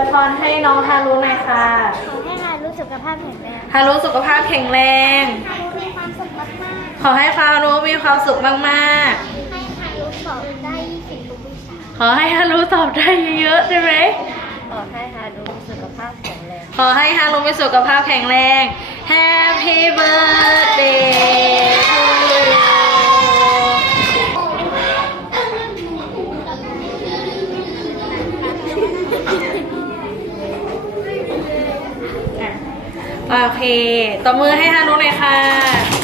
ยพรให้น้องฮารุหน่อยค่ะขอให้ฮารุสุขภาพแข็งแรงฮารุสุขภาพแข็งแรงมีความสุขมากๆ ขอให้ฮารุมีความสุขมากๆขอให้ฮารุสอบได้ยี่สิบทุกวิชาขอให้ฮารุสอบได้เยอะๆใช่ไหมขอให้ฮารุสุขภาพแข็งแรง ขอให้ฮารุมีสุขภาพแข็งแรง Happy birthday โอเคตบมือให้ฮานุเลยค่ะ